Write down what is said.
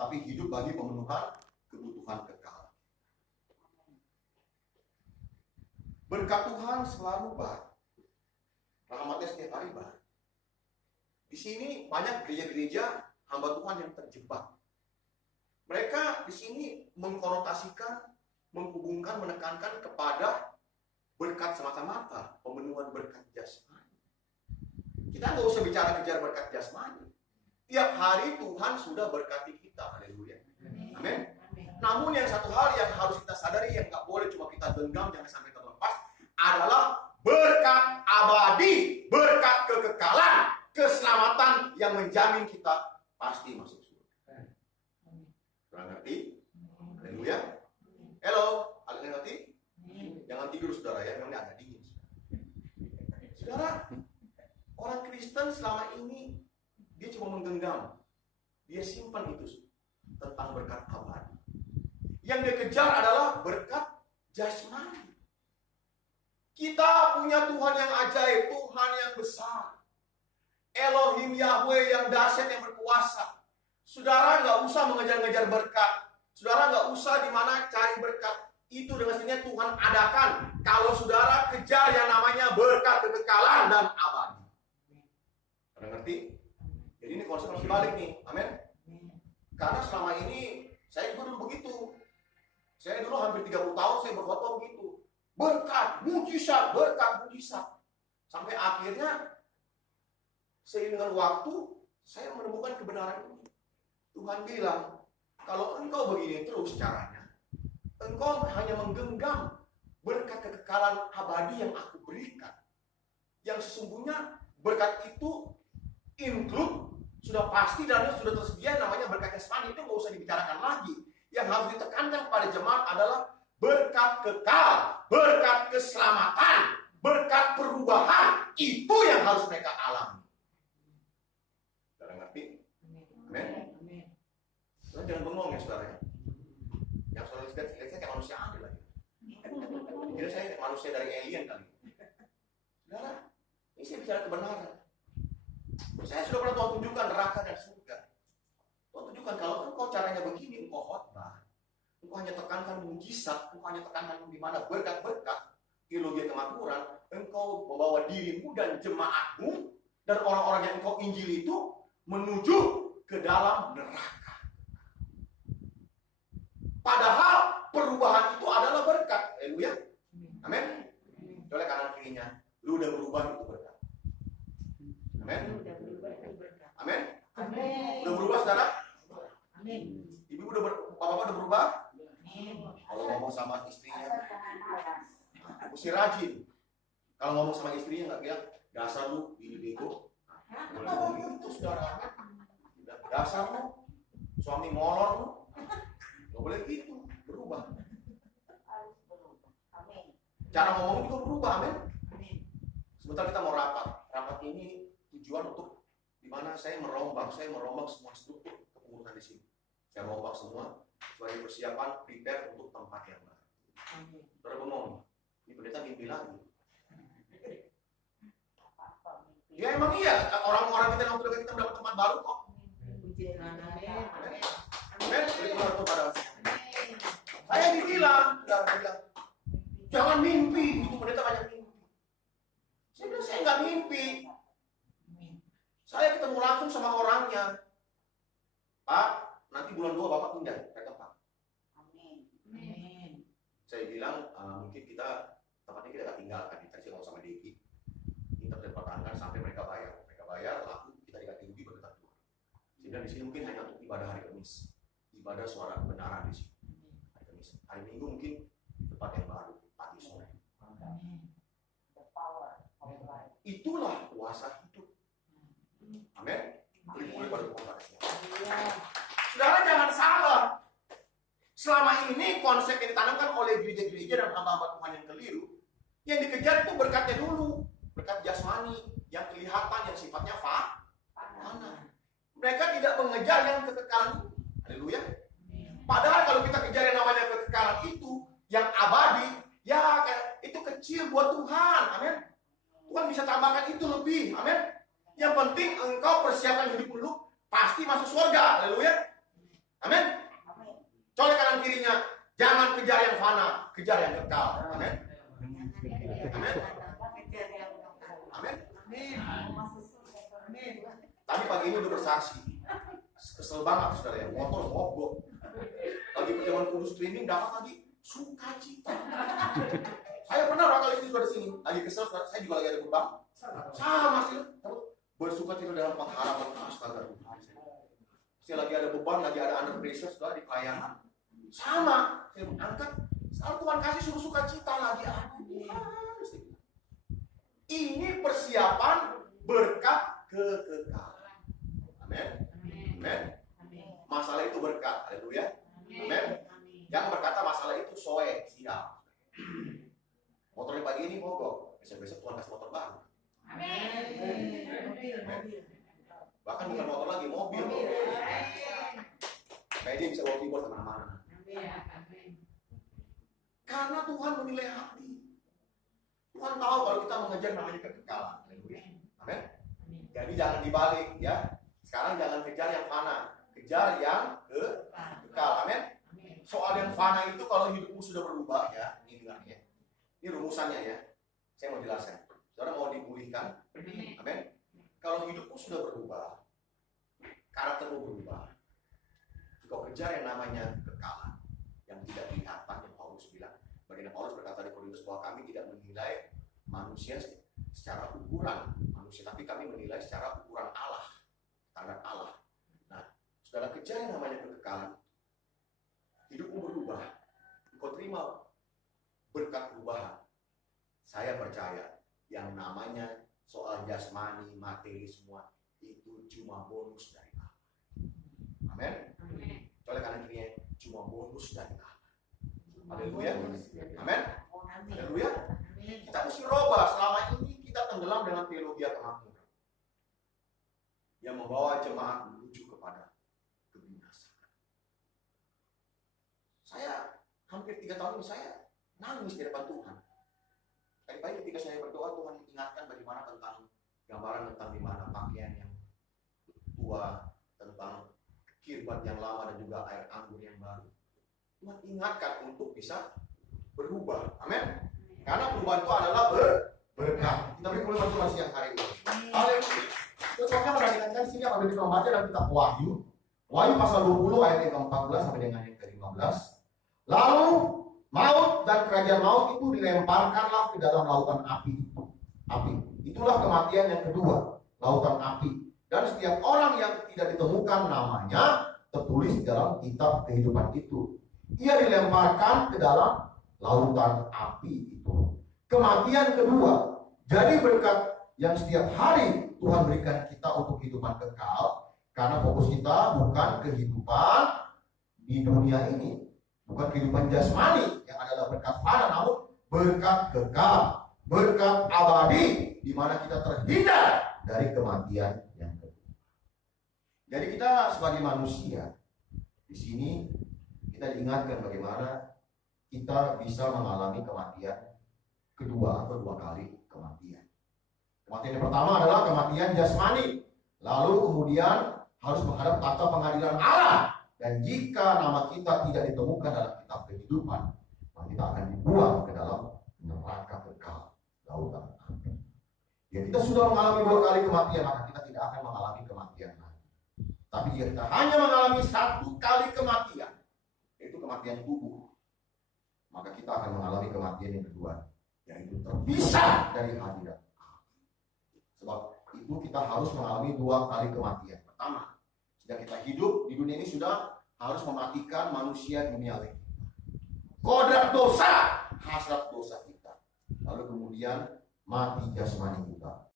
tapi hidup bagi pemenuhan kebutuhan kekal. Berkat Tuhan selalu baru. Rahmatnya setiap hari baru. Di sini banyak gereja-gereja hamba Tuhan yang terjebak. Mereka di sini mengkonotasikan, menghubungkan, menekankan kepada berkat semata-mata, pemenuhan berkat jasmani. Kita nggak usah bicara kejar berkat jasmani. Tiap hari Tuhan sudah berkati kita. Haleluya. Amin. Namun yang satu hal yang harus kita sadari, yang nggak boleh cuma kita genggam, jangan sampai terlepas, adalah berkat abadi, berkat kekekalan, keselamatan yang menjamin kita pasti masuk surga. Pernah ngerti? Haleluya. Halo, ada yang ngerti? Jangan tidur saudara ya, memang agak dingin. Saudara, orang Kristen selama ini dia cuma menggenggam, dia simpan itu tentang berkat abadi. Yang dia kejar adalah berkat jasmani. Kita punya Tuhan yang ajaib, Tuhan yang besar, Elohim Yahweh yang dahsyat, yang berkuasa. Saudara nggak usah mengejar-ngejar berkat. Saudara nggak usah di mana cari berkat. Itu dengan sendirinya Tuhan adakan. Kalau saudara kejar yang namanya berkat kekekalan dan abadi. Anda ngerti? Jadi ini konsep harus balik nih. Amin. Karena selama ini saya juga dulu begitu. Saya dulu hampir 30 tahun saya berkhotbah begitu. Berkat, mujizat, berkat, mujizat. Sampai akhirnya seiring dengan waktu saya menemukan kebenaran ini. Tuhan bilang, kalau engkau begini terus caranya, engkau hanya menggenggam berkat kekekalan abadi yang aku berikan. Yang sesungguhnya berkat itu include, sudah pasti dan sudah tersedia namanya berkat jasmani. Itu nggak usah dibicarakan lagi. Yang harus ditekankan kepada jemaat adalah berkat kekal, berkat keselamatan, berkat perubahan. Itu yang harus mereka alami. Saudara ngerti? Amin. Saudara jangan bengong ya saudara. Yang saudara lihat saya kayak manusia aneh lagi. Jadi saya kayak manusia dari alien kali. Saudara, ini saya bicara kebenaran. Saya sudah pernah Tuhan tunjukkan neraka dan surga. Tuhan tunjukkan kalau engkau caranya begini, engkau khotbah, engkau hanya tekankan mujizat, engkau hanya tekankan di mana berkat-berkat, teologi kemakmuran, engkau membawa dirimu dan jemaatmu dan orang-orang yang engkau injili itu menuju ke dalam neraka. Padahal perubahan itu adalah berkat. Haleluya. Amin. Oleh kanan kirinya, lu udah berubah itu berkat. Amin. Amin. Amin. Udah berubah saudara? Amin. Ibu bapak udah berubah? Amin. Kalau ngomong sama istrinya, mesti rajin. Kalau ngomong sama istrinya nggak bilang dasar lu ini bego. Boleh ngomong itu saudara. Dasar lu suami molor lu. Nggak boleh gitu, berubah. Cara ngomong juga berubah, amin. Sebentar kita mau rapat. Rapat ini tujuan untuk dimana saya merombak semua struktur kepengurusan di sini. Saya rombak semua sebagai persiapan prepare untuk tempat yang baru. Saudara bengong, ini pendeta mimpi lagi. Ya emang iya, orang-orang kita yang udah kita mendapat tempat baru kok. Saya dibilang, jangan mimpi, itu pendeta banyak mimpi. Saya bilang saya nggak mimpi. Saya ketemu langsung sama orangnya. Pak, nanti bulan 2 Bapak pindah ke tempat. Amin. Saya bilang mungkin tempatnya kita tinggalkan. Tadi saya ngomong sama Devi. Kita pertahankan sampai mereka bayar. Mereka bayar, lalu kita dikasih rugi baru kita keluar. Sehingga di sini mungkin hanya untuk ibadah hari Kamis, ibadah suara kebenaran di sini. Hari Kamis, hari Minggu mungkin tempat yang baru pagi sore. Itulah kuasa hidup. Amin. Beri pada Tuhan pada siapa. Saudara jangan salah. Selama ini konsep yang ditanamkan oleh gereja-gereja dan hamba-hamba Tuhan yang keliru, yang dikejar itu berkatnya dulu, berkat jasmani yang kelihatan, yang sifatnya fana. Mereka tidak mengejar yang kekekalan. Haleluya. Padahal kalau kita kejar yang namanya kekekalan itu, yang abadi, ya itu kecil buat Tuhan. Amin. Tuhan bisa tambahkan itu lebih. Amin. Yang penting engkau persiapkan hidup dulu, pasti masuk surga. Haleluya. Amin. Colek kanan kirinya, jangan kejar yang fana, kejar yang kekal. Amin. Amin. Amin. Tadi pagi ini udah bersaksi. Kesel banget saudara ya, motor mogok. Lagi perjamuan kudus streaming dapat lagi sukacita. Saya pernah orang kali ini juga di sini, lagi kesel, saya juga lagi ada beban. Sama sih, bersukacita dalam pengharapan astaga. Saya lagi ada beban, lagi ada under pressure sudah di pelayanan. Sama, saya angkat. Sekarang Tuhan kasih suruh sukacita lagi. Ini persiapan berkat kekekalan. Amin. Amin. Masalah itu berkat. Haleluya. Amin. Yang berkata masalah itu soe, siap. Motornya pagi ini mogok. Besok-besok Tuhan kasih motor baru. Amin. Bahkan bukan motor lagi, mobil. Kayak dia bisa bawa keyboard kemana-mana. Karena Tuhan menilai hati. Tuhan tahu kalau kita mengejar namanya kekekalan. Amin. Jadi jangan dibalik ya. Sekarang jangan kejar yang fana, kejar yang kekal. Amin. Soal yang fana itu kalau hidupmu sudah berubah ya, ini dengarnya. Ini rumusannya ya. Saya mau jelaskan. Saudara mau dipulihkan. Amin. Kalau hidupmu sudah berubah, karaktermu berubah. Kau kejar yang namanya kekekalan, yang tidak kelihatan, yang Paulus bilang. Baginda Paulus berkata di Korintus bahwa kami tidak menilai manusia secara ukuran manusia, tapi kami menilai secara ukuran Allah, standar Allah. Nah, saudara kejar yang namanya kekekalan, hidupmu berubah, kau terima berkat perubahan. Saya percaya yang namanya soal jasmani, materi semua itu cuma bonus dari Allah. Amin. Oleh karena ini cuma bonus dari Allah. Haleluya. Amin. Haleluya. Kita mesti robah. Selama ini kita tenggelam dengan teologi kemakmuran yang membawa jemaat menuju kepada kebinasaan. Saya hampir 3 tahun ini saya nangis di depan Tuhan. Tadi ketika saya berdoa, Tuhan ingatkan bagaimana tentang gambaran tentang di mana pakaian yang tua, tentang kirbat yang lama dan juga air anggur yang baru. Tuhan ingatkan untuk bisa berubah. Amin. Karena perubahan itu adalah berkat. Kita beri peluang Tuhan siang hari ini. Haleluya. Terus saya mengingatkan sini apabila kita membaca dalam kitab Wahyu. Wahyu pasal 20 ayat yang ke-14 sampai dengan yang ke-15. Lalu maut dan kerajaan maut itu dilemparkanlah ke dalam lautan api. Itulah kematian yang kedua, lautan api. Dan setiap orang yang tidak ditemukan namanya tertulis di dalam kitab kehidupan itu, ia dilemparkan ke dalam lautan api itu. Kematian kedua, jadi berkat yang setiap hari Tuhan berikan kita untuk kehidupan kekal. Karena fokus kita bukan kehidupan di dunia ini, bukan kehidupan jasmani yang adalah berkat fana, namun berkat kekal, berkat abadi, di mana kita terhindar dari kematian yang kedua. Jadi kita sebagai manusia di sini kita diingatkan bagaimana kita bisa mengalami kematian kedua atau 2 kali kematian. Kematian yang pertama adalah kematian jasmani, lalu kemudian harus menghadap tahta pengadilan Allah. Dan jika nama kita tidak ditemukan dalam kitab kehidupan, maka kita akan dibuang ke dalam neraka kekal, lautan api. Ya, kita sudah mengalami 2 kali kematian, maka kita tidak akan mengalami kematian lagi. Tapi jika kita hanya mengalami 1 kali kematian, yaitu kematian tubuh, maka kita akan mengalami kematian yang kedua, yaitu terpisah dari hadirat Allah. Sebab itu kita harus mengalami 2 kali kematian. Pertama, sejak kita hidup di dunia ini sudah harus mematikan manusia duniawi, kodrat dosa, hasrat dosa kita. Lalu kemudian mati jasmani kita.